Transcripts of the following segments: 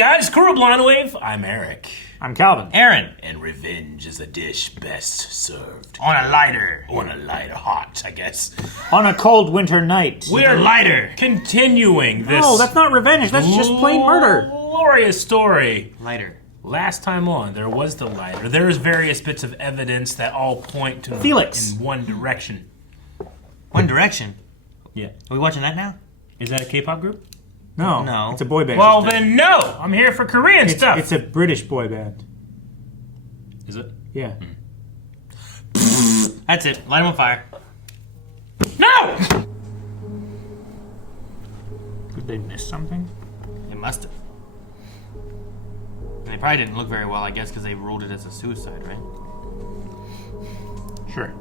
guys, Crew Blind Wave. I'm Eric. I'm Calvin. Aaron. And revenge is a dish best served On a lighter. on a lighter, hot, I guess. On a cold winter night. We're lighter. Continuing this. No, that's not revenge. That's just plain murder. Glorious story. Lighter. Last time on, there was the lighter. There's various bits of evidence that all point to Felix. in one direction. One Direction. Yeah. Are we watching that now? Is that a K-pop group? No. No. It's a boy band. Well, then no. I'm here for Korean stuff. It's a British boy band. Is it? Yeah. That's it. Light him on fire. No! Did they miss something? It must have. And they probably didn't look very well, I guess, because they ruled it as a suicide, right? Sure.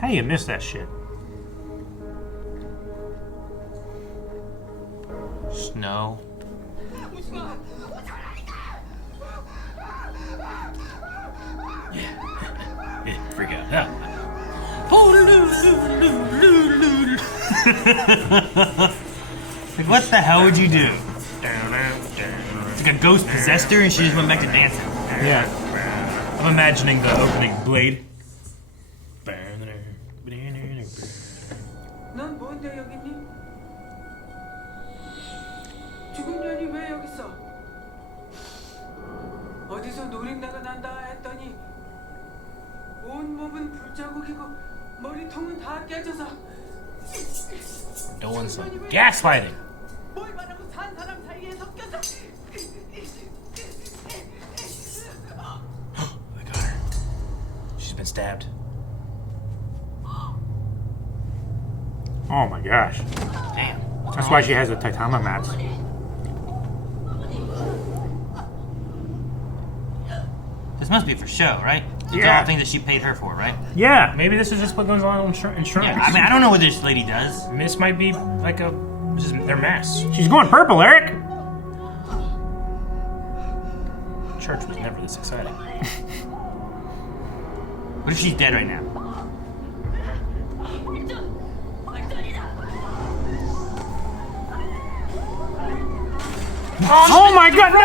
How do you miss that shit? Snow. Yeah, freak out. Yeah. Like, what the hell would you do? It's like a ghost possessed her and she just went back to dancing. Yeah. I'm imagining the opening Blade. 넌 뭔데 여기 있니? 죽은 년이 왜 여기 있어? 어디서 노린다가 난다 했더니 온 몸은 불자국이고 머리통은 다 깨져서 Doing some gaslighting. 뭘 말하고 산 사람 사이에 섞여서 I got her. She's been stabbed. Oh my gosh. Damn. That's why she has the Taitama mats. This must be for show, right? It's Yeah. all things that she paid her for, right? Yeah. Maybe this is just what goes on in insurance. Yeah. I mean, I don't know what this lady does. This might be like a. This is their mass. She's going purple, Eric. Church was never this exciting. What if she's dead right now? Oh my god, the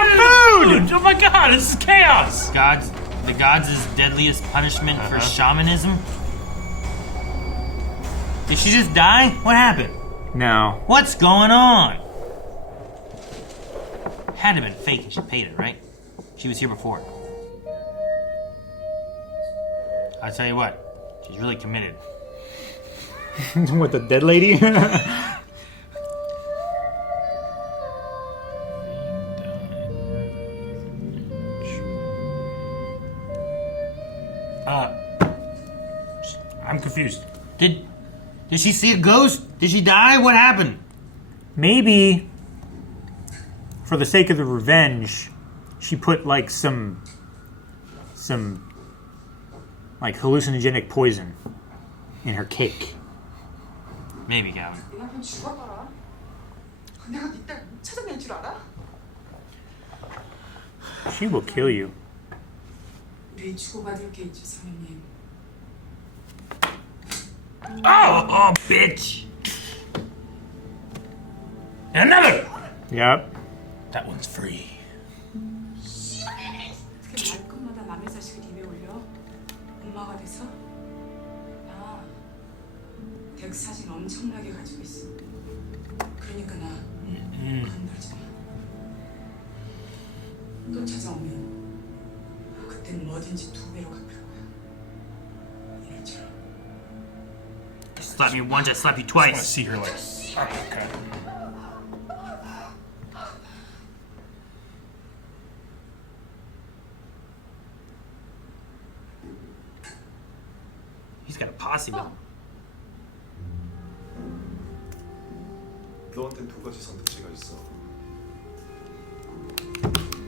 food! Oh my god, this is chaos! The gods' deadliest punishment for shamanism? Did she just die? What happened? No. What's going on? Had to have been fake and she paid it, right? She was here before. I tell you what, she's really committed. What, the dead lady? I'm confused. Did she see a ghost? Did she die? What happened? Maybe, for the sake of the revenge, she put like some like hallucinogenic poison in her cake. Maybe, Gavin. 네 남편 죽어봐라. 내가 네 딸 찾아낼 줄 알아? She will kill you. 우리 주고받을 게 있죠, 사장님. Oh, bitch! Another! Yep. That one's free. 어떻게 말끝마다 남의 자식을 입에 올려? 엄마가 돼서? 나 덱 사진 엄청나게 가지고 있어. 그러니까 나 건들지 마. 또 찾아오면 그땐 뭐든지 2배로 갚을 거야. 이럴처럼. Slap me once, I slap you I want to twice. see her like. Okay. He's got a posse with him. 너한텐 두 가지 선택지가 있어.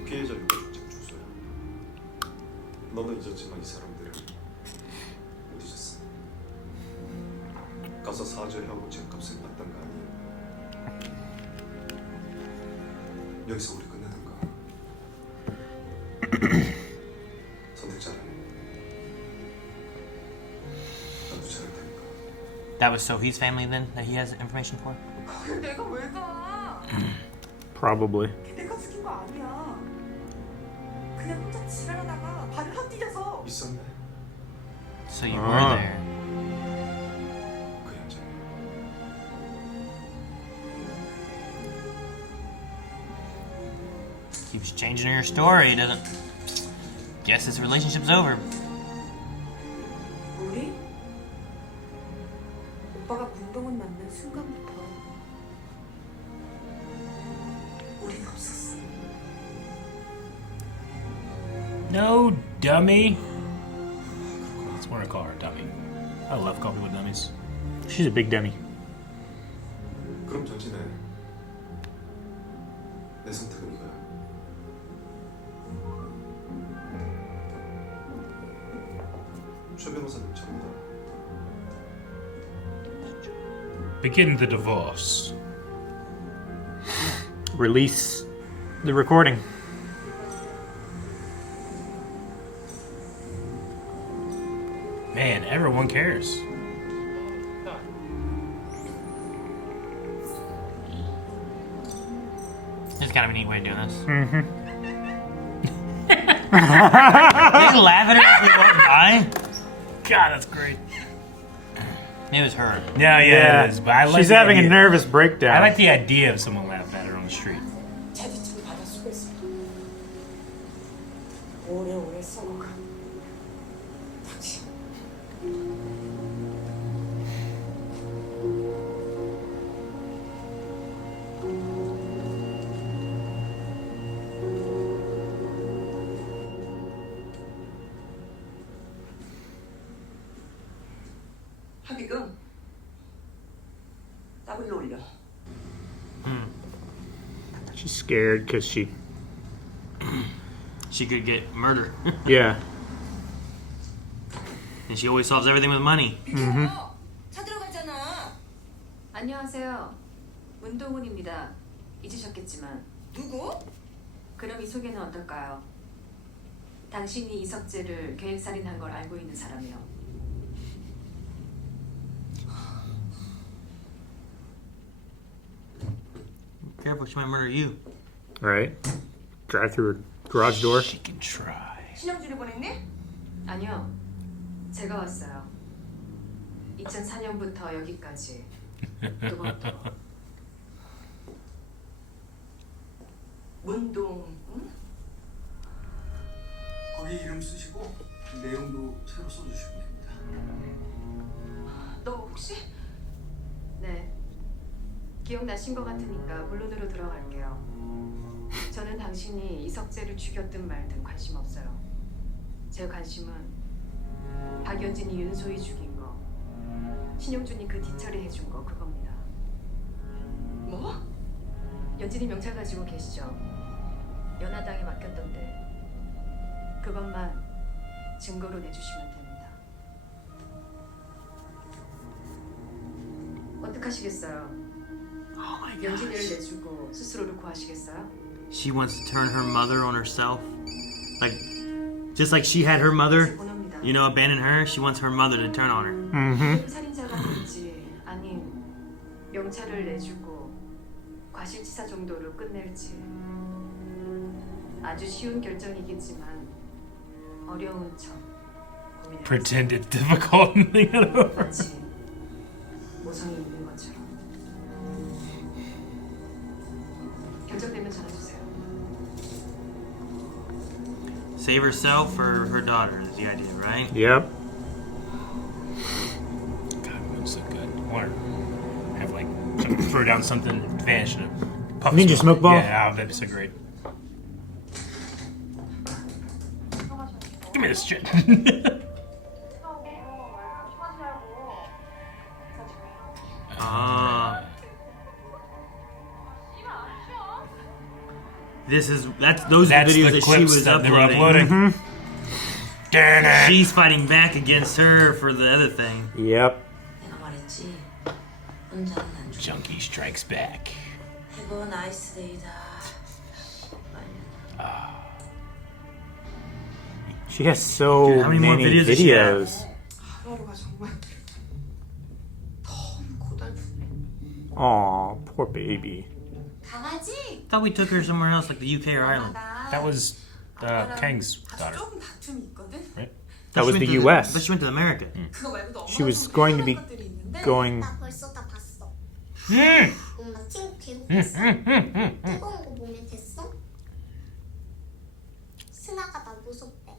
피해자 유가족집 주소야. 너는 잊었지만 이 사람들은 못 잊었어. 가서 사죄하고 죗값을 받던 거 아니야. 여기서 우리 끝내던가. 선택자는 나도 잘할 테니까. That was Sohee's family then that he has information for? 거길 내가 왜 가? Probably. 내가 죽인 거 아니야. 그냥 혼자 지랄하다가 발을 헛디뎌서. 있었네. So you were there. 그 여자. Keeps changing her story. Doesn't. Guess this relationship's over. 우리? 오빠가 문동은 만난 순간부터 우리는 없었어. No, dummy. That's what I call her, dummy. I love calling people dummies. She's a big dummy. 그럼 전진해. 내 선택은 이거야. 최 변호사님 접니다. Begin the divorce. Release the recording. Man, everyone cares. It's kind of a neat way of doing this. Mm-hmm. They laugh at her as they walk by. God, that's great. It was her. Yeah, it is. But I like She's the having a idea. nervous breakdown. I like the idea of someone laughing at her on the street. 자지층 바다 속에서 오래오래 썩어간 당신. 합의금 더블로 올려. She's scared because she... She could get murder. Yeah. And she always solves everything with money. 차 들어가잖아. 안녕하세요. 문동훈입니다. 잊으셨겠지만 누구? 그럼 이 소개는 어떨까요? 당신이 이석재를 계획살인한 걸 알고 있는 사람이요. Careful, she might murder you. Right? Drive through her garage door. She can try. 신영준이 보냈니? 아니요. 제가 왔어요. 2004년부터 여기까지 두 번 더. 문동, 응? 거기 이름 쓰시고 내용도 새로 써주시면 됩니다. 너 혹시? 네. 기억나신 것 같으니까 본론으로 들어갈게요. 저는 당신이 이석재를 죽였든 말든 관심 없어요. 제 관심은 박연진이 윤소희 죽인 거, 신용준이 그 뒤처리 해준 거 그겁니다. 뭐? 연진이 명찰 가지고 계시죠? 연하당에 맡겼던데 그것만 증거로 내주시면 됩니다. 어떡하시겠어요? 연진이를 내주고 스스로를 구하시겠어요? She wants to turn her mother on herself. Like, just like she had her mother, 번호입니다. you know, abandon her. She wants her mother to turn on her. Mm-hmm. 살인자가 될지 아님 명찰을 내주고 과실치사 정도로 끝낼지 아주 쉬운 결정이겠지만 어려운 점 고민해보세요. Pretend it's difficult. 마치 모성이 있는 것처럼 결정되면 전화주세요. Save herself or her daughter is the idea, right? Yep. God, it looks so good. I want to have like throw down something, vanish in a puff. Ninja smoke ball? Yeah, that'd be so great. Give me this shit. Those are That's videos the that she clips was that they were uploading. uploading. Darn it. She's fighting back against her for the other thing. Yep. 내가 말했지. 혼자는 안 죽어. Junkie strikes back. Have a nice day다. She has so Dude, how many more many videos does she have? videos. 하루가 정말 너무 고달프네. Aw, poor baby. 강아지 thought we took her somewhere else, like the UK or Ireland. That was Kang's daughter. 조금 다툼이 있거든. Right? That was She the went to U.S. But she went to America. 그거 말고도 엄마가 She was 좀 going to be 불편한 것들이 있는데 going. 나 벌써 다 봤어. Mm. 엄마 친구 괴롭혔어? 뜨거운 거 몸에 댔어? 스나가 나 무섭대.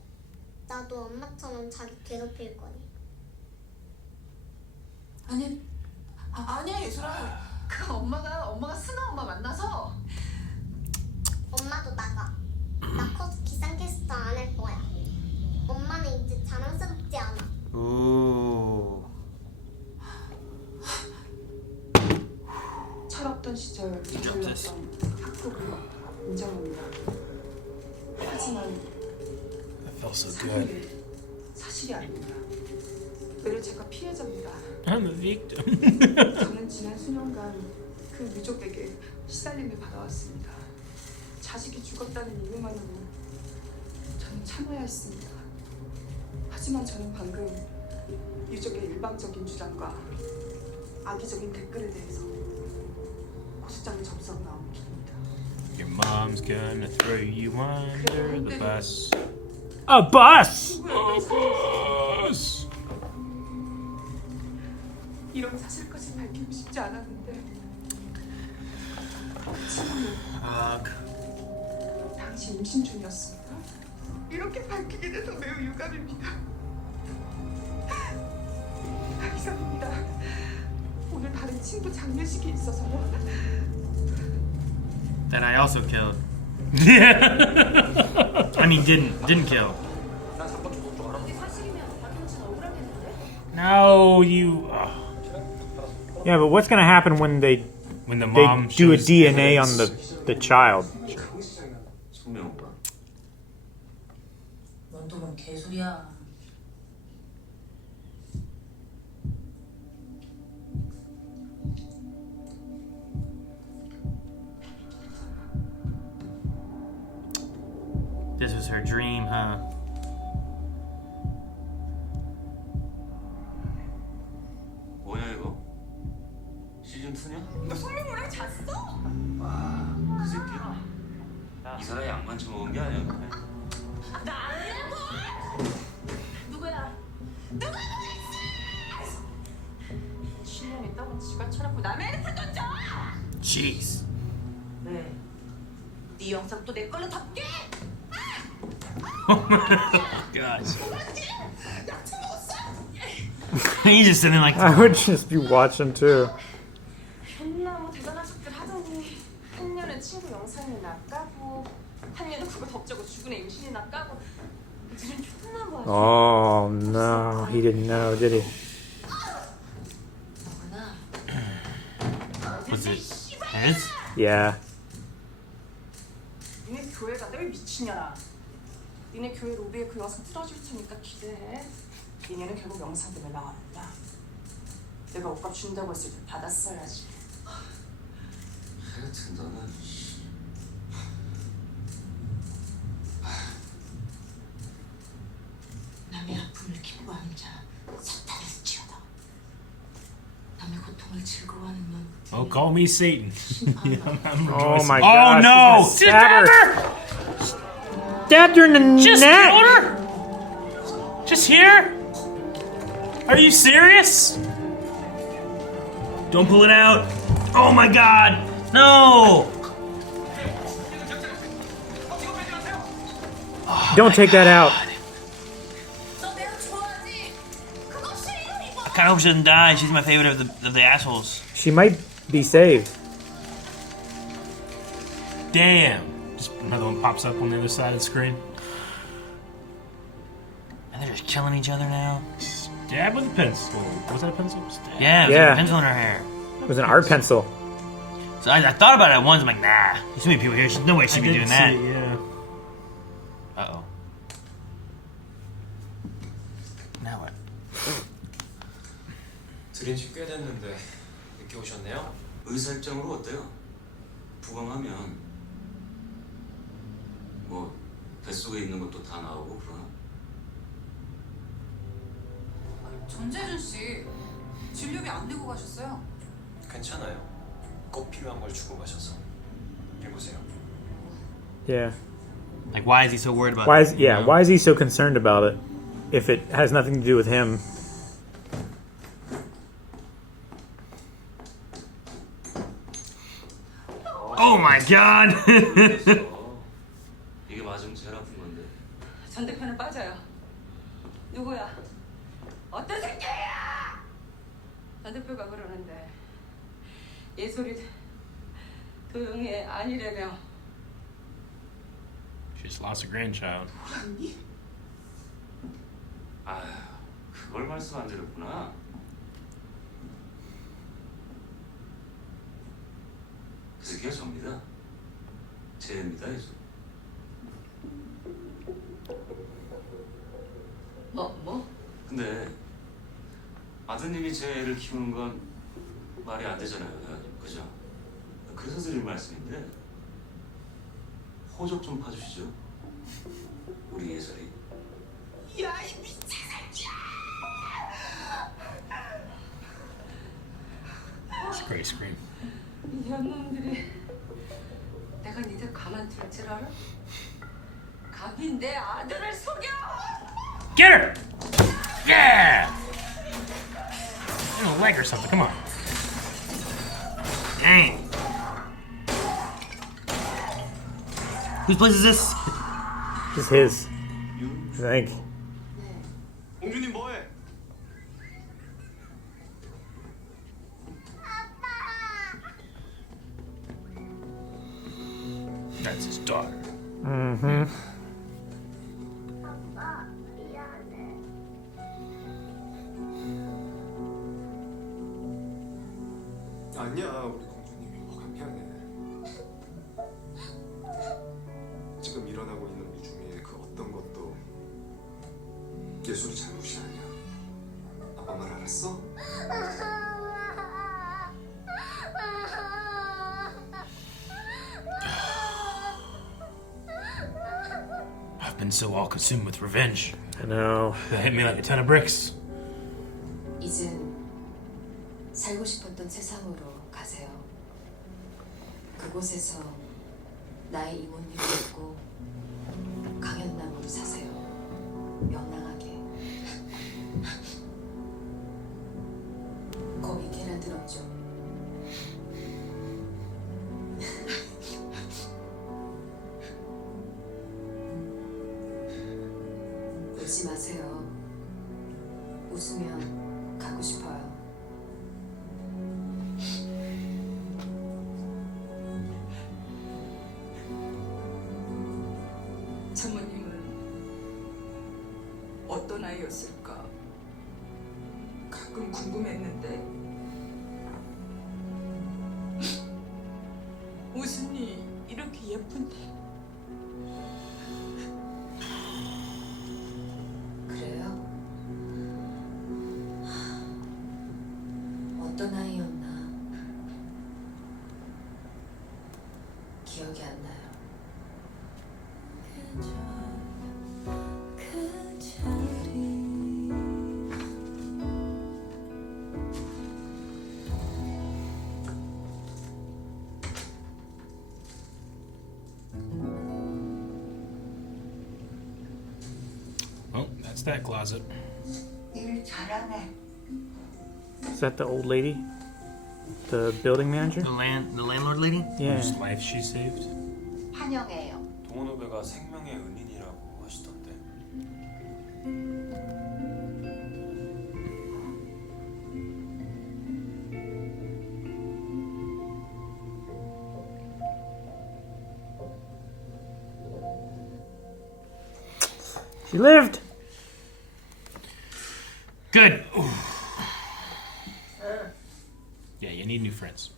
나도 엄마처럼 자기 괴롭힐 거니. 아니야 예술아. 그건 엄마가 스나 엄마 만나서 엄마도 나가. 나 커서 기상캐스터 안 할 거야. 엄마는 이제 자랑스럽지 않아. Ooh. 철없던 시절 저질렀던 학폭을 인정합니다. 하지만 That felt so good. 사실이 아닙니다. 늘 제가 피해자입니다. I'm a victim. 저는 지난 수년간 그 유족에게 시달림을 받아왔습니다. 자식이 죽었다는 이유만으로 저는 참아야 했습니다. 하지만 저는 방금 유족의 일방적인 주장과 악의적인 댓글에 대해서 고소장을 접수하고 나온 길입니다. Your mom's gonna throw you under the bus. A bus. Bus. 이런 사실까지 밝히고 싶지 않았는데 당시 임신 중이었습니다. 이렇게 밝히게 돼서 매우 유감입니다. 이상입니다. 오늘 다른 친구 장례식이 있어서요. That I also killed. I mean, didn't kill. No, you. Yeah, but what's gonna happen when they When the they mom do a shows DNA on evidence. the child? 성명 오빠. 넌 또 뭔 개소리야. This was her dream, huh? 뭐야 이거? 시즌 2냐? 너 성명이랑 잤어? 와, 그 새끼. 이 사람이 약만 처먹은 게 아니야. 나 아니라고! 누구야? 누가 보냈어! 10년 있다고 지가 쳐놓고 남의 애를 던져! Jeez. 왜? 네 영상 또 내 걸로 덮게? Gosh. He's just sitting like. I would just be watching too. 존나 뭐 대단한 속들 하더니 한 년은 친구 영상이나 까고 한 년은 그거 덮자고 죽은 애 임신이나 까고 이들은 존나 뭐 하지? Oh no, he didn't know, did he? 너구나. Was it his? Yeah. 니네 교회 가다 왜 미치냐? 니네 교회 로비에 그 영상 틀어줄 테니까 기대해. 니네는 결국 영상 때문에 나왔다. 내가 옷값 준다고 했을 때 받았어야지. 하여튼 너는 남의 아픔을 기뻐하는 자 사탄에서 치워다. 남의 고통을 즐거워하는 넌 Oh, call me Satan. I'm Oh rejoicing. my Oh gosh. no! he's gonna stab her. Stabbed her in the Just neck. killed her? Just here? Are you serious? Don't pull it out. Oh my God. No. Don't take that out. 너 내가 좋아하지? 그거 싫어 이거. I kind of hope she doesn't die. She's my favorite of the assholes. She might be saved. Damn. Just another one pops up on the other side of the screen. And they're just killing each other now. Stab with a pencil. Was that a pencil? Stab. Yeah, Yeah. with a pencil in her hair. It was an art pencil. So I thought about it at once. I'm like, nah. There's too many people here. There's no way she'd be doing that. Yeah. Uh oh. Now what? 들인 지 꽤 됐는데 늦게 오셨네요? 의사 입장으로 어때요? 부검하면 뭐 뱃속에 있는 것도 다 나오고 그러나? 전재준 씨 진료비 안 내고 가셨어요? 괜찮아요. 꼭 필요한 걸 주고 가셔서. 해보세요. Yeah. Like, why is he so worried about Why it? is why is he so concerned about it if it has nothing to do with him? Oh my god! 이게 맞으면 제일 아픈 건데. 전 대표는 빠져요. 누구야? 어떤 새끼야? 전 대표가 그러는데 예솔이 도영이 아니라며. She just lost a grandchild. 아, 그걸 말씀 안 드렸구나. 그 새끼가 접니다. 쟤입니다, 예솔. 뭐? 근데 아드님이 제 애를 키우는 건 말이 안 되잖아요, 대장님. 그죠? 그래서 드릴 말씀인데 호적 좀 봐주시죠. 우리 예솔이. 야, 이 미친 새끼야! It's a great scream. 이 현놈들이 내가 니들 가만둘 줄 알아? 감히 내 아들을 속여! Get her! Yeah! In a leg or something. Come on. Dang. Whose place is this? This is his. I think. 공주님 뭐해? That's his daughter. Mm-hmm. 아빠 미안해. 아니야, 우리 공주님이 뭐가 미안해. 지금 일어나고 있는 일 중에 그 어떤 것도 예술이 잘못이 아니야. 아빠 말 알았어? I've been so all consumed with revenge. I know. That hit me like a ton of bricks. 이젠 살고 싶었던 세상으로 가세요. 그곳에서 나의 이모님을 믿고 강연남으로 사세요. 명랑하게. 거기 걔나 들었죠? 웃지 마세요. 웃으면 가고 싶어요. 장모님은 어떤 아이였을까? 가끔 궁금했는데 웃음이 이렇게 예쁜데 그래요? 어떤 아이였나 기억이 안 나요. Well, that's that closet. 일 잘하네. Is that the old lady? The building manager? The landlord lady? Yeah. Whose life she saved. 환영해요. 동원 후배가 생명의 은인이라고 하시던데. She lived. Good. Yeah, you need new friends.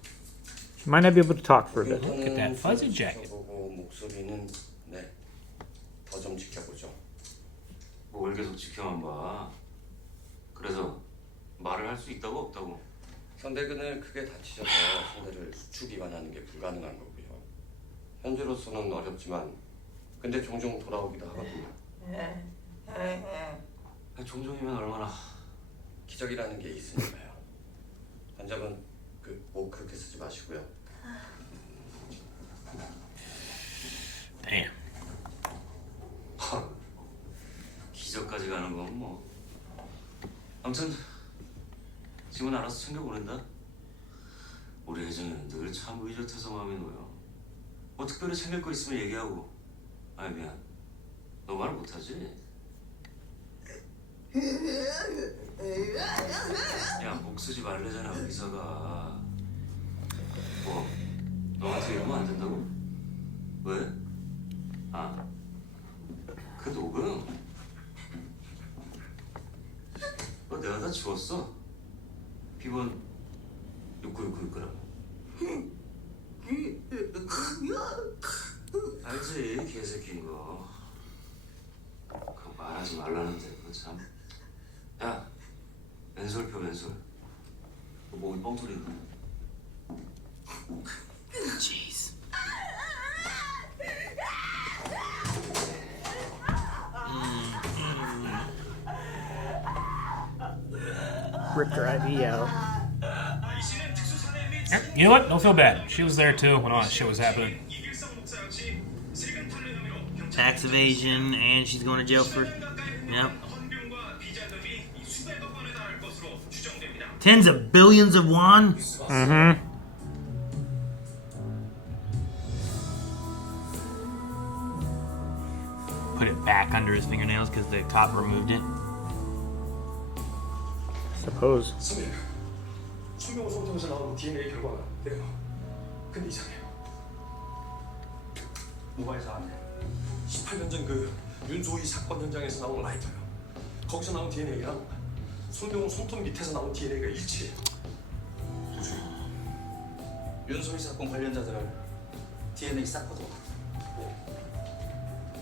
She might not be able to talk for a bit. Look at that fuzzy jacket. 보고 목소리는 네. 더 좀 지켜보죠. 뭘 계속 지켜만 봐. 그래서 말을 할 수 있다고 없다고. 선대근을 크게 다치셔서 상대를 수축이만 하는 게 불가능한 거고요. 현재로서는 어렵지만 근데 종종 돌아오기도 하거든요. 종종이면 얼마나. 기적이라는 게 있으니까요. 환자분 목 그렇게 쓰지 마시고요. Damn. 기저까지 가는 건 뭐. 아무튼 지금은 알아서 챙겨 보낸다. 우리 혜정이는 늘 참 의젓해서 마음이 놓여. 뭐 특별히 챙길 거 있으면 얘기하고. 아이 미안. 너 말 못하지? 야, 목 쓰지 말래잖아 의사가. 뭐? 너한테 이러면 안 된다고? 왜? 아, 그 녹음? 그거 내가 다 지웠어. 비번 69666거라고. 알지, 개새끼인 거. 그거 말하지 말라는데 그거 참. 야, 왼손 펴 왼손. 너 목이 뻥 뚫린다. Jeez. Ripped her IV out. You know what? Don't feel bad. She was there too when all that shit was happening. Tax evasion, and she's going to jail for. Yep. Tens of billions of won? Mm-hmm. Put it back under his fingernails because the cop removed it. Suppose. 선배님, 손병호 통해서 나온 DNA 결과가 돼요. 근데 이상해요. 뭐가 이상한데? 18년 전 그 윤소희 사건 현장에서 나온 라이터요. 거기서 나온 DNA랑 손병호 손톱 밑에서 나온 DNA가 일치해요. 윤소희 사건 관련자들은 DNA 싹 걷어.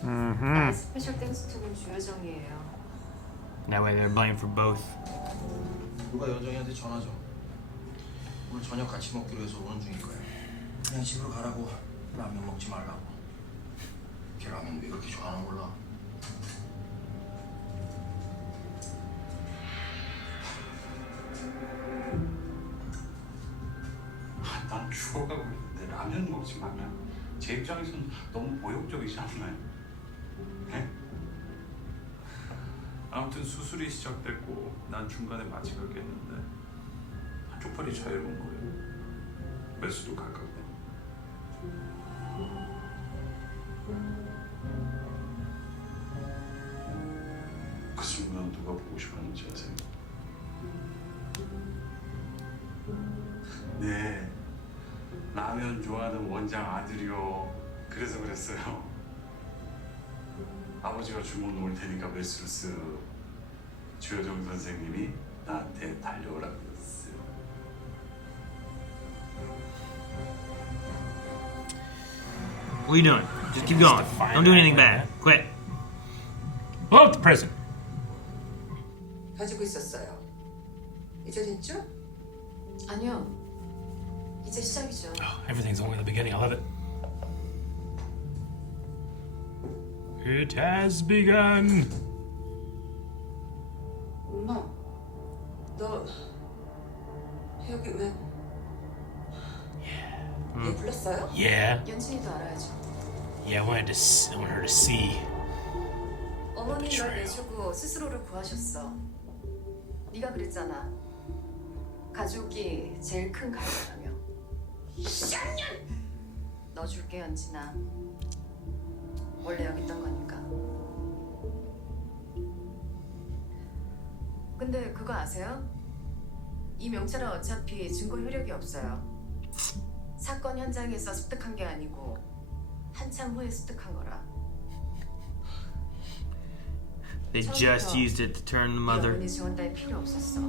Mm-hmm. 스페셜 땡스 투는 주여정이에요. That way they're blamed for both. 누가 여정이한테 전화 줘. 오늘 저녁 같이 먹기로 해서 오는 중일 거야. 그냥 집으로 가라고. 라면 먹지 말라고. 걔 라면 왜 그렇게 좋아하나 몰라. 난 죽어가고 있는데 라면 먹지 말라. 제 입장에서는 너무 모욕적이지 않나요? 네? 아무튼 수술이 시작됐고 난 중간에 마취가 깼는데 한쪽 팔이 자유로운 거예요. 매수도 가깝고. 그 순간 누가 보고 싶었는지 아세요? 네, 라면 좋아하는 원장 아들이요. 그래서 그랬어요. 아버지가 주문 올 테니까 매수를 쓱. 주여정 선생님이 나한테 달려오라고 했어요. What are you doing? Just keep going. Don't do anything bad. Quit. Blow up the prison. 가지고 있었어요. 이제 됐죠? 아니요. 이제 시작이죠. Oh, everything's only the beginning. I love it. It has begun. 엄마, 너 여기 왜? 얘 불렀어요? Yeah. 연진이도 알아야죠. Yeah, I want her to see. 어머니 널 내주고 스스로를 구하셨어. 네가 그랬잖아. 가족이 제일 큰 가족이라며. 너 줄게 연진아. 원래 여기 있던 거니까. 근데 그거 아세요? 이 명찰은 어차피 증거 효력이 없어요. 사건 현장에서 습득한 게 아니고 한참 후에 습득한 거라. They just used it to turn the mother. 어머니 지원 따위 필요 없었어.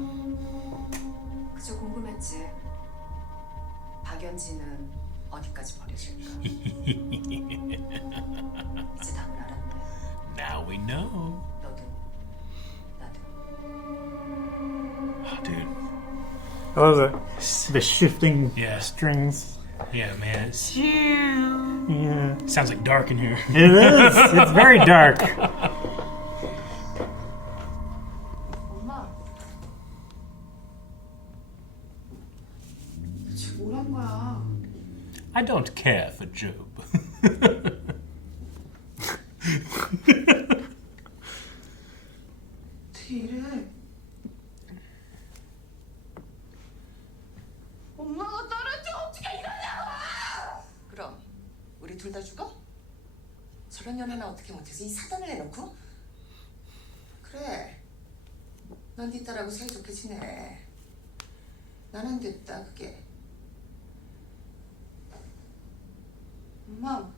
그저 궁금했지. 박연진은 어디까지 버려질까? 이제 답을 알았네. Now we know. 너도 나도. Oh, dude. I love the shifting strings. Yeah, man. It's, Yeah. sounds like dark in here. It is. It's very dark. 엄마. 대체 뭘 한 거야? I don't care for Job. 저런 년 하나 어떻게 못해서 이 사단을 해놓고? 그래. 난 네 딸하고 사이좋게 지내. 난 안 됐다 그게. 엄마.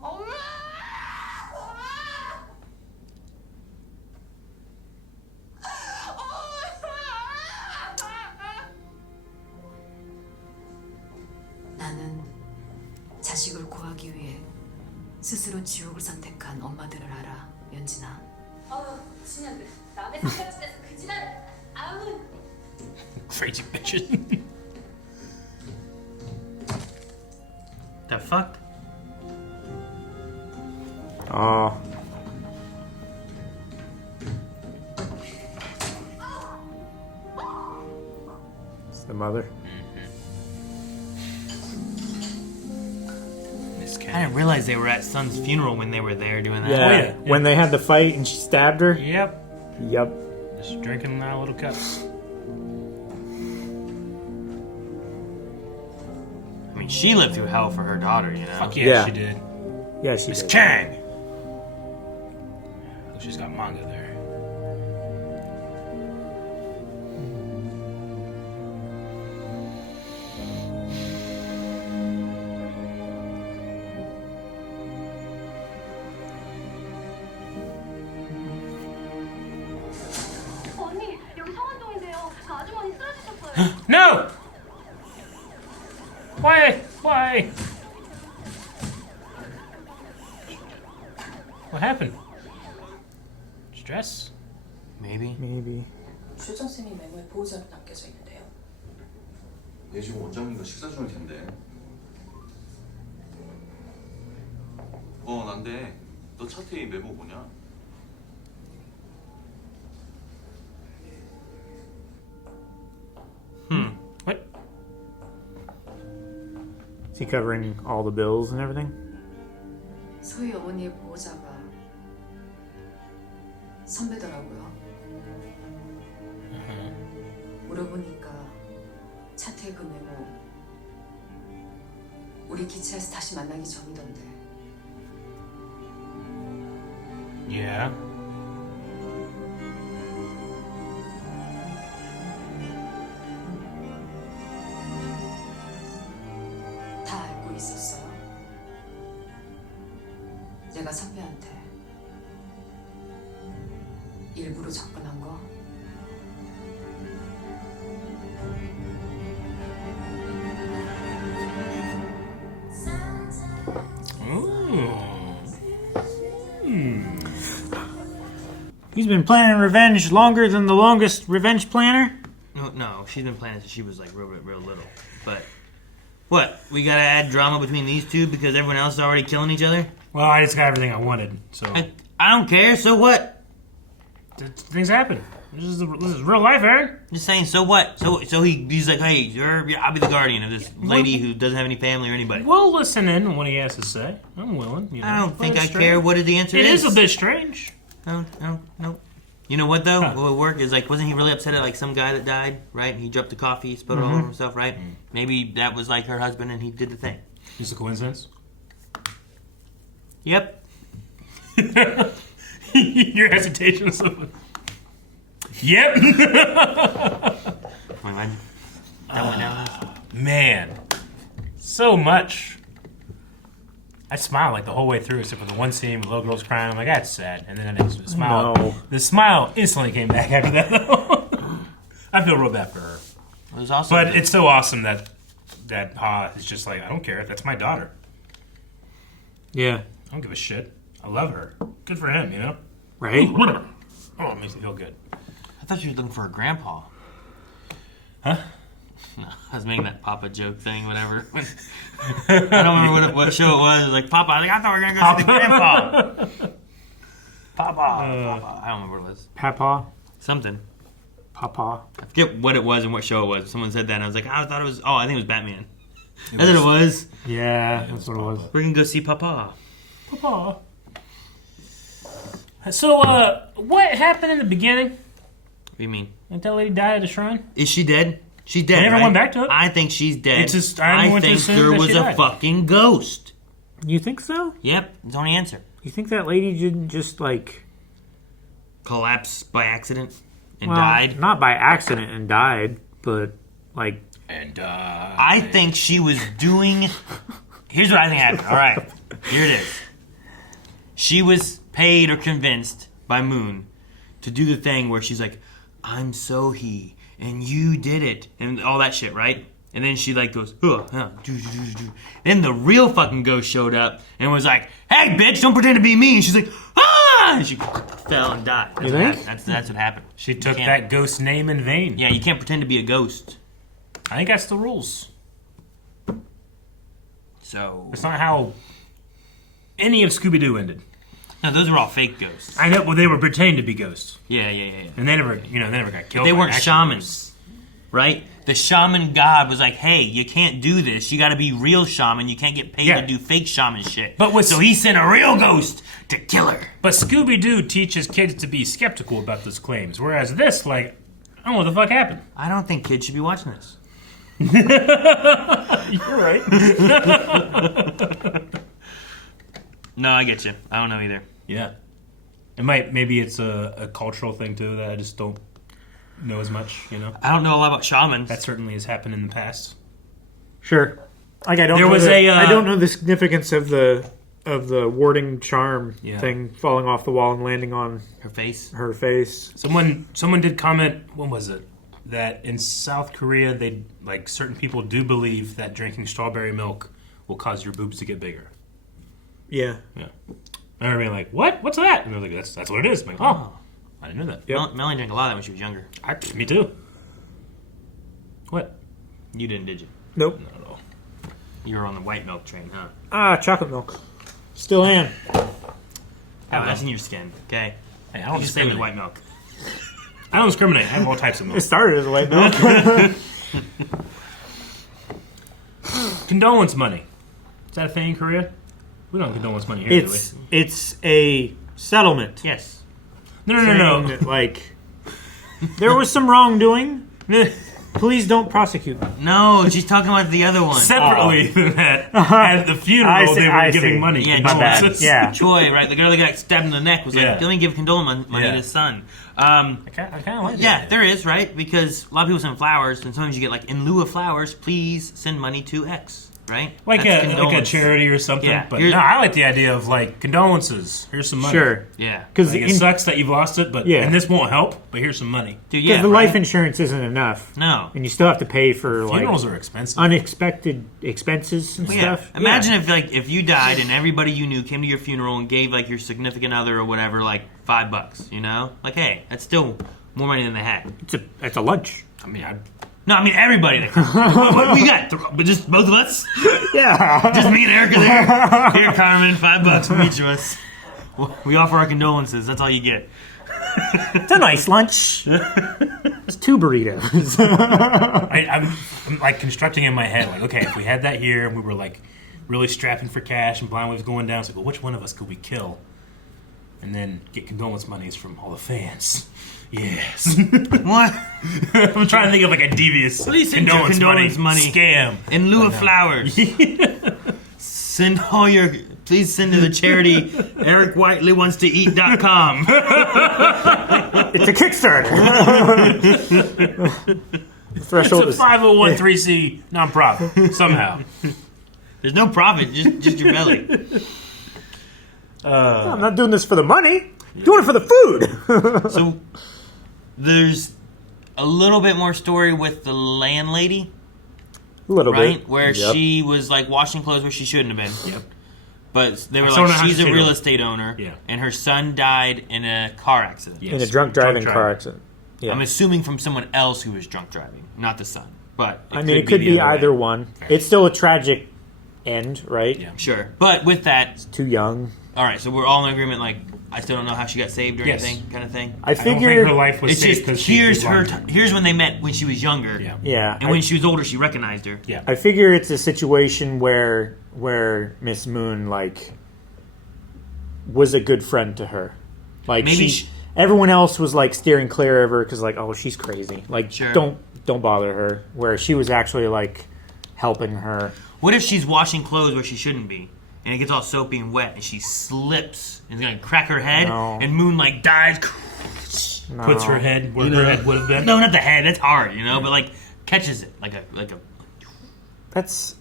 엄마! 나는 자식을 구하기 위해 스스로 지옥을 선택한 엄마들을 알아, 연진아. 진한데 남의 상가집에서 그 지랄. 아우. Crazy bitches. The fuck? Oh. It's the mother. I didn't realize they were at Son's funeral when they were there doing that. Yeah. Oh, yeah. When they had the fight and she stabbed her. Yep. Yep. Just drinking out of little cups. I mean, she lived through hell for her daughter, you know? Fuck yeah, Yeah. she did. Yeah, she Miss did. Kang! Oh, she's got manga there. 언니 여기 성안동인데요. 그 아주머니 쓰러지셨어요. No! Why? Why? What happened? Stress? Maybe. Maybe. 최정 쌤이 메모에 보호자로 남겨져 있는데요. 얘 지금 원장님과 식사 중일 텐데. 난데 너 차트에 메모 뭐냐? What? Is he covering all the bills and everything? 소희 어머니의 보호자가 선배더라고요. 물어보니까 차트의 그 메모 우리 기차에서 다시 만나기 전이던데. Yeah. 다 알고 있었어요. 내가 선배한테 일부러 접근한 거. He's been planning revenge longer than the longest revenge planner? No, she's been planning since she was like real little. But what? We gotta add drama between these two because everyone else is already killing each other? Well, I just got everything I wanted, so I don't care. So what? things happen. This is real life, Aaron. Just saying. So what? So he's like, hey, I'll be the guardian of this lady who doesn't have any family or anybody. We'll listen in when he has to say. I'm willing. You know. I don't think But I it's care strange. what the answer is. It is a bit strange. No. You know what though? What would work is like, wasn't he really upset at like some guy that died, right? He dropped the coffee, spilled it all over himself, right? Maybe that was like her husband, and he did the thing. Just a coincidence. Yep. Your hesitation was so. Yep. That went down. Man, so much. I smiled like the whole way through, except for the one scene with little girls crying. I'm like, that's sad. And then the smile. No. The smile instantly came back after that. Though. I feel real bad for her. It was awesome. But it's so awesome that Ha is just like, I don't care. That's my daughter. Yeah. I don't give a shit. I love her. Good for him, you know? Right? Oh, it makes me feel good. I thought you were looking for a grandpa. Huh? No, I was making that Papa joke thing, whatever. I don't remember what show it was. It was like, Papa. I thought we were going to go see the grandpa. Papa. I don't remember what it was. Papa? Something. Papa. I forget what it was and what show it was. Someone said that, and I was like, I thought it was... Oh, I think it was Batman. That's what it was. Yeah, that's what it was. We're going to go see Papa. Papa. So, what happened in the beginning? What do you mean? Didn't that lady die at the shrine? Is she dead? She's dead, They never right? went back to it? I think she's dead. It's just- I went to think assume there that was she a died. fucking ghost. You think so? Yep, it's the only answer. You think that lady didn't just like collapse by accident and died? Not by accident and died, but like and I think she was doing. Here's what I think happened. All right, here it is. She was paid or convinced by Moon to do the thing where she's like, "I'm Sohee, and you did it," and all that shit, right? And then she like goes, Then the real fucking ghost showed up and was like, "Hey, bitch, don't pretend to be me." And she's like, "Ah!" And she fell and died. That's You what think? happened. That's what happened. She took that ghost's name in vain. Yeah, you can't pretend to be a ghost. I think that's the rules. So it's not how any of Scooby-Doo ended. No, those were all fake ghosts. I know. Well, they were pretending to be ghosts. Yeah. And they never, they never got killed. But they by weren't actual shamans, ghosts. right? The shaman god was like, "Hey, you can't do this. You got to be real shaman. You can't get paid to do fake shaman shit." So he sent a real ghost to kill her. But Scooby-Doo teaches kids to be skeptical about those claims, whereas this, like, I don't know what the fuck happened. I don't think kids should be watching this. You're right. No, I get you. I don't know either. Yeah. Maybe it's a cultural thing too that I just don't know as much, I don't know a lot about shamans. That certainly has happened in the past. Sure. Like I don't. I don't know the significance of the warding charm thing falling off the wall and landing on her face. Her face. Someone did comment. When was it? That in South Korea, they like certain people do believe that drinking strawberry milk will cause your boobs to get bigger. Yeah. Yeah. I remember being like, "What? What's that?" And they're like, "That's what it is." I'm like, "Oh, I didn't know that." Yep. Melanie drank a lot of that when she was younger. Me too. What? You didn't, did you? Nope. Not at all. You were on the white milk train, huh? Chocolate milk. Still am. Oh, that's in your skin. Okay. Hey, I don't just say with discriminate. white milk. I don't discriminate. I have all types of milk. It started as white milk. Condolence money. Is that a thing in Korea? We don't have condolence money here, do we? It's a settlement. Yes. No. Saying that, like, there was some wrongdoing. Please don't prosecute me. No, she's talking about the other one. Separately than that, at the funeral, they were giving money. Yeah, My bad. Yeah. Joy, right? The girl that got stabbed in the neck was like, Yeah. "Let me give condolence money to his son." I kind of like that. Yeah, there is, right? Because a lot of people send flowers, and sometimes you get like, "In lieu of flowers, please send money to X." Right? Like That's a condolence. charity or something. Yeah, But here's- no, I like the idea of like condolences. Here's some money. Sure. Yeah. Because Like, it sucks that you've lost it, but Yeah. and this won't help. But here's some money. Dude, yeah, the right? life insurance isn't enough. No. And you still have to pay for Funerals like are expensive. unexpected expenses and Well, yeah. stuff. Imagine if you died and everybody you knew came to your funeral and gave like your significant other or whatever like $5. Like, hey, that's still more money than they had. It's a lunch. I mean, No, I mean everybody. What we got? But just both of us? Yeah. Just me and Erica there. Here, Carmen, $5 from each of us. We offer our condolences. That's all you get. It's a nice lunch. It's 2 burritos. I'm like constructing in my head, like, okay, if we had that here and we were like really strapping for cash and blind waves going down, it's like, well, which one of us could we kill? And then get condolence monies from all the fans. Yes. What? I'm trying to think of like a devious Please send your condolence money scam. In lieu of flowers. Send all your... Please send to the charity EricWhiteleyWantsToEat.com. It's a Kickstarter. Threshold It's a 501(c) nonprofit, somehow. There's no profit, just your belly. I'm not doing this for the money. Doing it for the food. So there's a little bit more story with the landlady, A little right? bit. Where Yep. she was like washing clothes where she shouldn't have been. Yep. But they were I still don't know like, how she's to a say real it. estate owner, Yeah. and her son died in a car accident. Yes. In a drunk driving Drunk car driving. accident. Yeah. I'm assuming from someone else who was drunk driving, not the son. But it could be the other either way. one. It's still a tragic end, right? Yeah. Sure. But with that, Too young. all right, so we're all in agreement, like, I still don't know how she got saved or Yes. anything, kind of thing. I I don't think figured. her life was It's safe just, because here's her, here's when they met when she was younger. Yeah. Yeah. And when she was older, she recognized her. Yeah. I figure it's a situation where Miss Moon like was a good friend to her. Like Maybe everyone else was like steering clear of her because like, oh, she's crazy. Like Sure. don't bother her. Where she was actually like helping her. What if she's washing clothes where she shouldn't be? and it gets all soapy and wet, and she slips and is gonna crack her head, and Moon like dives, puts her head where her head would have been. No, not the head. That's hard, but like catches it like a. That's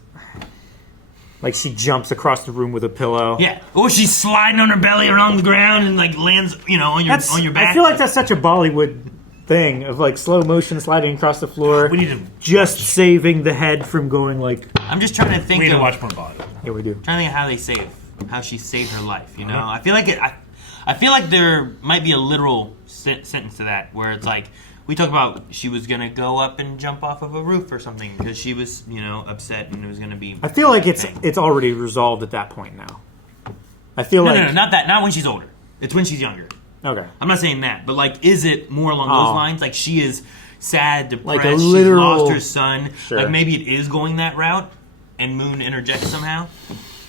like she jumps across the room with a pillow. Yeah, or she's sliding on her belly along the ground and like lands, on your back. I feel like that's such a Bollywood thing of like slow motion sliding across the floor. We need to just saving the head from going like. I'm just trying to think. We need to watch more Bollywood. Yeah, we do. I'm trying to think of how she saved her life. I feel like I feel like there might be a literal sentence to that where it's like we talk about she was gonna go up and jump off of a roof or something because she was upset and it was gonna be. I feel like it's already resolved at that point now. I feel like no, not when she's older. It's when she's younger. Okay. I'm not saying that, but like, is it more along those lines? Like she is sad, depressed, like a literal, she's lost her son. Sure. Like maybe it is going that route, and Moon interjects somehow.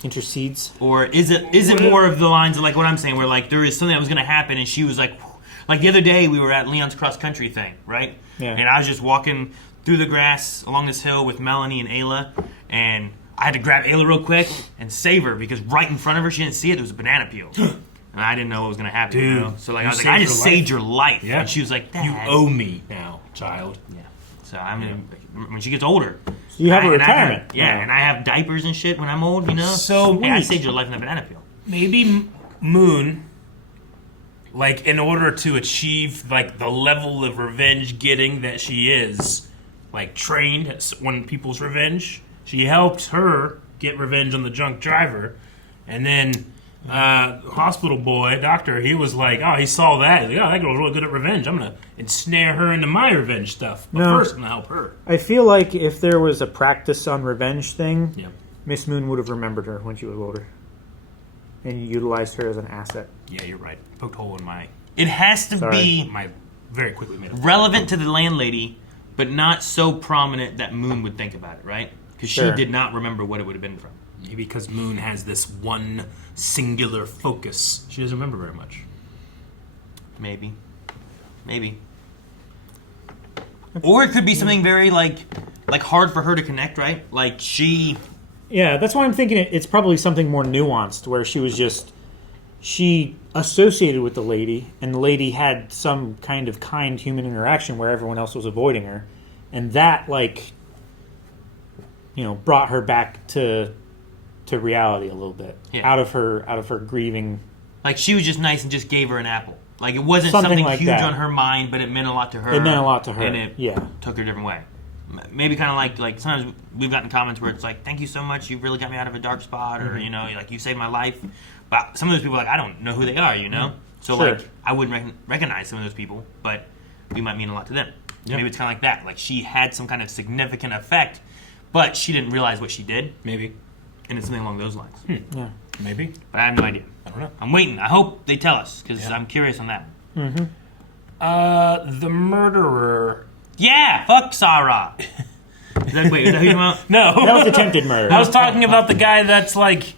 Intercedes. Or is it more of the lines of like what I'm saying, where like there is something that was going to happen, and she was like the other day we were at Leon's cross country thing, right? Yeah. And I was just walking through the grass along this hill with Melanie and Ayla, and I had to grab Ayla real quick and save her because right in front of her, she didn't see it. There was a banana peel. And I didn't know what was going to happen. Dude, So like I was like, I just saved your life. Yeah. And she was like, Dad. You owe me now, child. Yeah. So I mean, when she gets older, so you have a retirement. And I have diapers and shit when I'm old. So hey, I saved your life in the banana peel. Maybe Moon, like in order to achieve like the level of revenge getting that she is, like trained on people's revenge, she helped her get revenge on the drunk driver, and then. Hospital boy, doctor, he was like, he saw that. He's like, that girl's really good at revenge. I'm going to ensnare her into my revenge stuff. But first, I'm going to help her. I feel like if there was a practice on revenge thing, Miss Moon would have remembered her when she was older. And utilized her as an asset. Yeah, you're right. Poked a hole in my... It has to be very quickly made relevant to the landlady, but not so prominent that Moon would think about it, right? Because she did not remember what it would have been from. Maybe because Moon has this one singular focus. She doesn't remember very much. Maybe. Or it could be something very like hard for her to connect, right? Like she... Yeah, that's why I'm thinking it's probably something more nuanced, where she associated with the lady, and the lady had some kind of kind human interaction where everyone else was avoiding her, and that brought her back to reality a little bit, out of her grieving. Like she was just nice and just gave her an apple. Like it wasn't something like huge that. on her mind, but it meant a lot to her. It meant a lot to her, and it took her a different way. Maybe kind of like sometimes we've gotten comments where it's like, thank you so much, you really got me out of a dark spot, or like you saved my life. But some of those people are like, I don't know who they are, So Sure. like I wouldn't recognize some of those people, but we might mean a lot to them. Yeah. Maybe it's kind of like that. Like she had some kind of significant effect, but she didn't realize what she did. Maybe. And it's something along those lines. Yeah. Maybe. But I have no idea. I don't know. I'm waiting. I hope they tell us, because I'm curious on that. Mm-hmm. The murderer... Yeah! Fuck Sarah! Is that who you're talking about? No. That was attempted murder. I was talking about the guy that's like...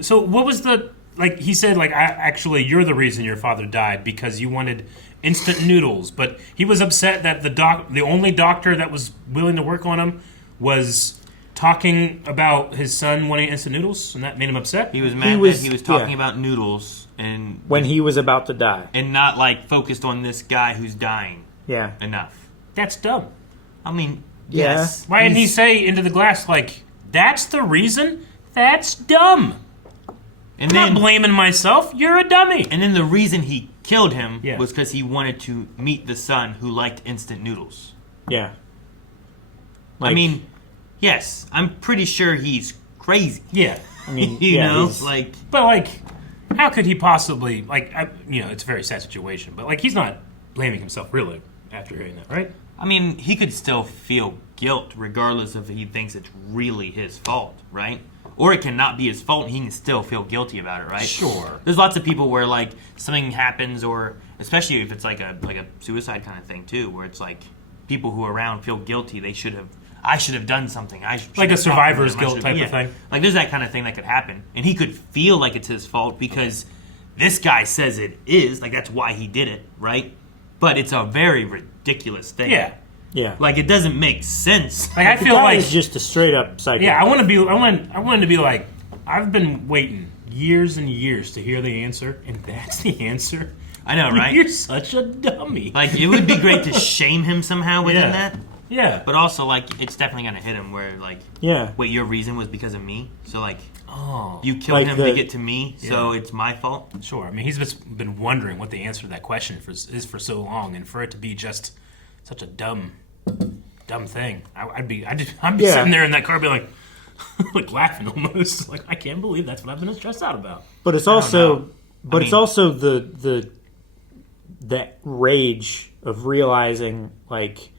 So what was the... Like, he said, like, actually, you're the reason your father died because you wanted instant noodles. But he was upset that the only doctor that was willing to work on him was talking about his son wanting instant noodles, and that made him upset. He was mad that he was talking about noodles and when he was about to die, and not like focused on this guy who's dying. Yeah, enough. That's dumb. I mean, yeah. yes. Why didn't he say into the glass like, "That's the reason"? That's dumb. And I'm not blaming myself. You're a dummy. And then the reason he killed him was because he wanted to meet the son who liked instant noodles. Yeah. I mean, yes, I'm pretty sure he's crazy. Yeah. I mean, you know, but like, how could he possibly like? It's a very sad situation, but like, he's not blaming himself really after hearing that, right? I mean, he could still feel guilt regardless if he thinks it's really his fault, right? Or it cannot be his fault and he can still feel guilty about it, right? Sure. There's lots of people where like something happens, or especially if it's like a suicide kind of thing too, where it's like people who are around feel guilty. I should have done something. Like a survivor's guilt type of thing. Like there's that kind of thing that could happen. And he could feel like it's his fault because this guy says it is. Like that's why he did it, right? But it's a very ridiculous thing. Yeah. Yeah. Like it doesn't make sense. Like I feel like he's just a straight up psycho. Yeah, I wanted to be like, I've been waiting years and years to hear the answer, and that's the answer. I know, right? You're such a dummy. Like, it would be great to shame him somehow within that. Yeah. But also, like, it's definitely going to hit him where, like, Yeah. wait, your reason was because of me? So, like, Oh. you killed Like him the- to get to me, so it's my fault? Sure. I mean, he's just been wondering what the answer to that question is for so long, and for it to be just such a dumb thing. I'd be Yeah. sitting there in that car, be like, like laughing almost. Like, I can't believe that's what I've been stressed out about. But it's I don't also, know. but it's also the rage of realizing, like,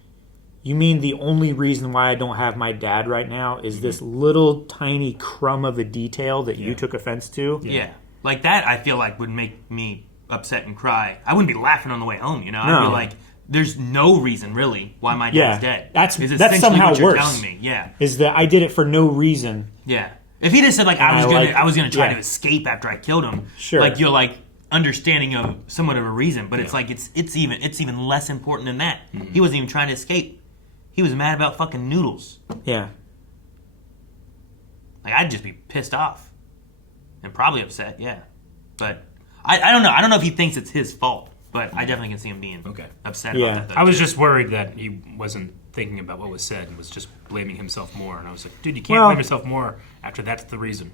you mean the only reason why I don't have my dad right now is this little tiny crumb of a detail that you took offense to? Yeah. Like, that, I feel like, would make me upset and cry. I wouldn't be laughing on the way home, you know? I'd No. be like, there's no reason, really, why my Yeah. dad's dead. That's Is that's essentially somehow what you're worse. telling me. Yeah. Is that I did it for no reason. Yeah. If he'd have said, like, And I was gonna try yeah. to escape after I killed him, Sure. like, you're like understanding of somewhat of a reason, but it's like it's even less important than that. He wasn't even trying to escape. He was mad about fucking noodles. Yeah. Like, I'd just be pissed off and probably upset. Yeah, but I don't know. I don't know if he thinks it's his fault, but I definitely can see him being upset about that. Though, I was too. just worried that he wasn't thinking about what was said and was just blaming himself more. And I was like, dude, you can't Well- blame yourself more after that's the reason.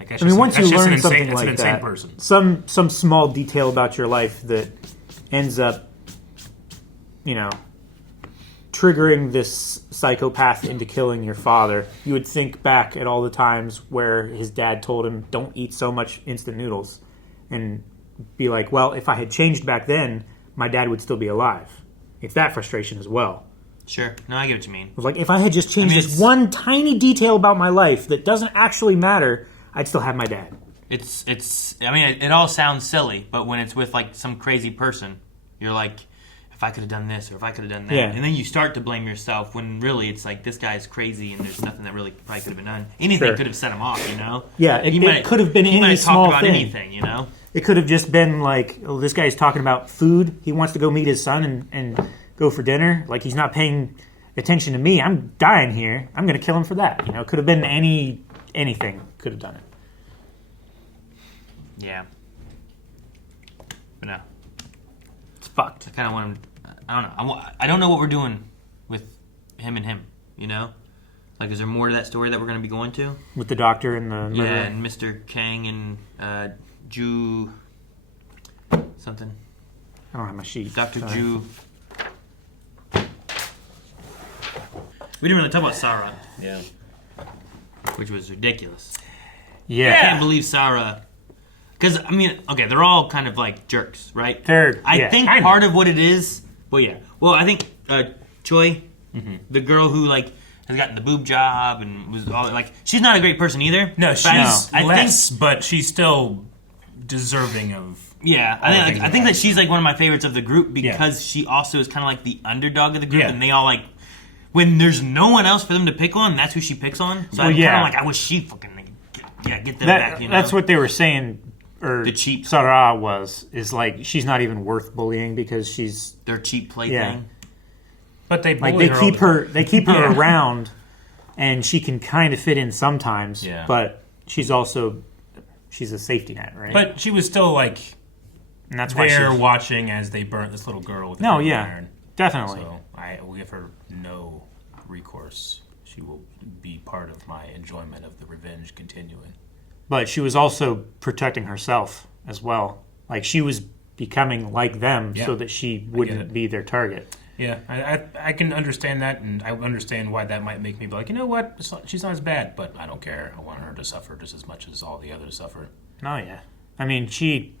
Like, that's I mean, just, once that's you just learn an insane, something that's like an insane that, person. some small detail about your life that ends up, you know, triggering this psychopath into killing your father, you would think back at all the times where his dad told him, don't eat so much instant noodles, and be like, well, if I had changed back then, my dad would still be alive. It's that frustration as well. Sure. No, I get what you mean. It was like, if I had just changed this one tiny detail about my life that doesn't actually matter, I'd still have my dad. It's. I mean, it all sounds silly, but when it's with like some crazy person, you're like, if I could have done this or if I could have done that, Yeah. and then you start to blame yourself when really it's like this guy's crazy and there's nothing that really probably could have been done. Anything Sure. could have set him off, you know. Yeah, it could have been he might any have small talked about thing. anything, you know. It could have just been like, oh, this guy's talking about food. He wants to go meet his son and go for dinner. Like, he's not paying attention to me. I'm dying here. I'm going to kill him for that. You know, it could have been anything could have done it. Yeah. But no. It's fucked. I kind of want him. I don't know. I don't know what we're doing with him and him. You know, like, is there more to that story that we're going to be going to? With the doctor and the murderer? Yeah, and Mr. Kang and Jew something. I don't have my sheet. Dr. Sorry. Jew. We didn't really talk about Sarah. Yeah. Which was ridiculous. Yeah. I can't believe Sarah. Because, I mean, okay, they're all kind of like jerks, right? I think kind of. part of what it is. Well, yeah. Well, I think Choi, the girl who, like, has gotten the boob job and was all like, she's not a great person either. No, But she's I less, but she's still deserving of. Yeah, all the I things think that about she's like one of my favorites of the group because she also is kind of like the underdog of the group, Yeah. and they all like when there's no one else for them to pick on, that's who she picks on. So Well, I'm yeah. kind of like, I wish she fucking get them back. You know, That's what they were saying. Or The cheap- Sarah is like, she's not even worth bullying because she's their cheap plaything. But they like bully they her keep all her the- they keep her Yeah. around, and she can kind of fit in sometimes. Yeah. But she's a safety net, right? But she was still like and that's why there she's watching as they burnt this little girl with a No, curling yeah, iron. definitely. So I will give her no recourse. She will be part of my enjoyment of the revenge continuing. But she was also protecting herself as well. Like, she was becoming like them Yeah. so that she it. wouldn't be their target. Yeah, I can understand that, and I understand why that might make me be like, you know what, she's not as bad, but I don't care. I want her to suffer just as much as all the others suffer. Oh yeah, I mean, she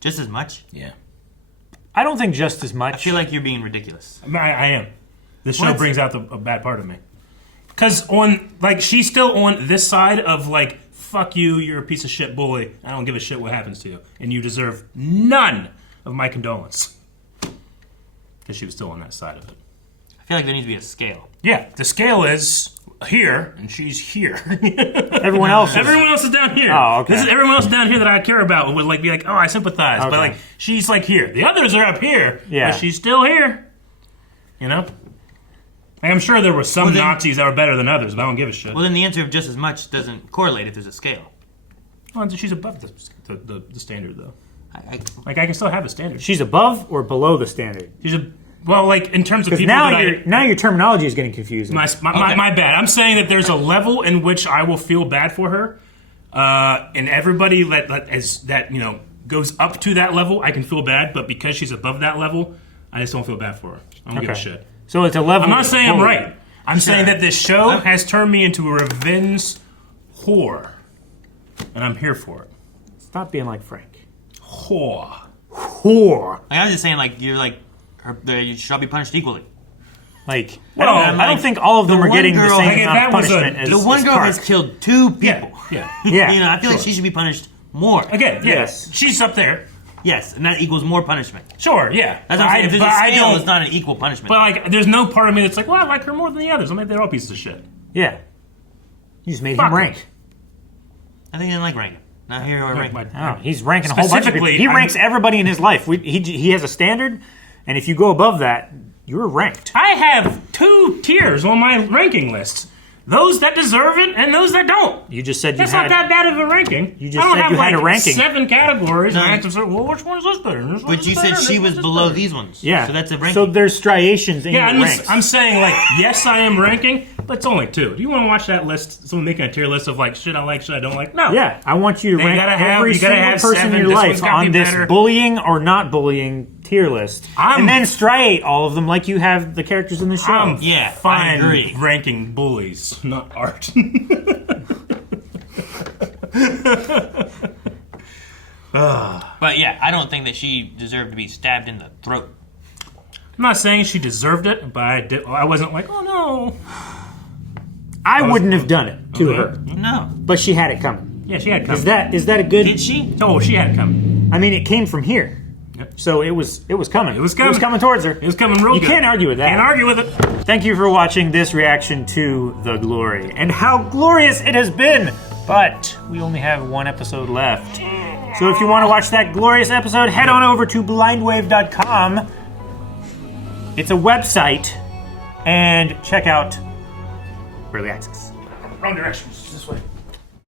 Just as much. Yeah. I don't think just as much. I feel like you're being ridiculous. I am. This show What? brings out a bad part of me. Because she's still on this side of, like, fuck you, you're a piece of shit bully. I don't give a shit what happens to you. And you deserve none of my condolence. Because she was still on that side of it. I feel like there needs to be a scale. Yeah, the scale is here, and she's here. Everyone else is down here. Oh, okay. This is everyone else down here that I care about and would like be like, oh, I sympathize. Okay. But like, she's like here. The others are up here. Yeah. But she's still here. You know? I'm sure there were some Nazis that were better than others, but I don't give a shit. Well, then the answer of just as much doesn't correlate if there's a scale. Well, she's above the standard, though. I can still have a standard. She's above or below the standard? She's a in terms of people now your terminology is getting confusing. My bad. I'm saying that there's a level in which I will feel bad for her, and everybody that goes up to that level, I can feel bad. But because she's above that level, I just don't feel bad for her. I don't give a shit. So it's a level. I'm not saying I'm right. I'm saying that this show has turned me into a revenge whore, and I'm here for it. Stop being like Frank. Whore. I was just saying, you're you should all be punished equally. I don't think all of them are getting the same amount of punishment as the one girl has killed 2 people. Yeah. I feel like she should be punished more. Again, yes. She's up there. Yes, and that equals more punishment. Sure, yeah. That's what I'm saying. If there's a scale, it's not an equal punishment. But there's no part of me that's like, well, I like her more than the others. They're all pieces of shit. Yeah. You just made him rank. I think he didn't like ranking. Not here or ranking. He's ranking a whole bunch of people. He ranks everybody in his life. He has a standard, and if you go above that, you're ranked. I have 2 tiers on my ranking list. Those that deserve it and those that don't. You just said that's not that bad of a ranking. You just said you had a ranking. 7 categories. And I have to say, well, which one is this better? But you said she was below these ones. Yeah. So that's a ranking. So there's striations in your ranks. I'm saying, yes, I am ranking, but it's only 2. Do you want to watch that list? Someone making a tier list of, shit I like, shit I don't like? No. Yeah, I want you to rank every single person in your life on this bullying or not bullying tier list. And then striate all of them like you have the characters in the show. I'm fine ranking bullies, not art. But yeah, I don't think that she deserved to be stabbed in the throat. I'm not saying she deserved it, but I wasn't like, oh no. I wouldn't have done it to her. No. But she had it coming. Yeah, she had it coming. Is that a good... Did she? Oh, she had it coming. I mean, it came from here. Yep. So it was coming. It was coming. It was coming towards her. It was coming real good. You can't argue with that. Can't argue with it. Thank you for watching this reaction to The Glory. And how glorious it has been! But we only have 1 episode left. So if you want to watch that glorious episode, head on over to blindwave.com. It's a website. And check out Early Access. Wrong directions.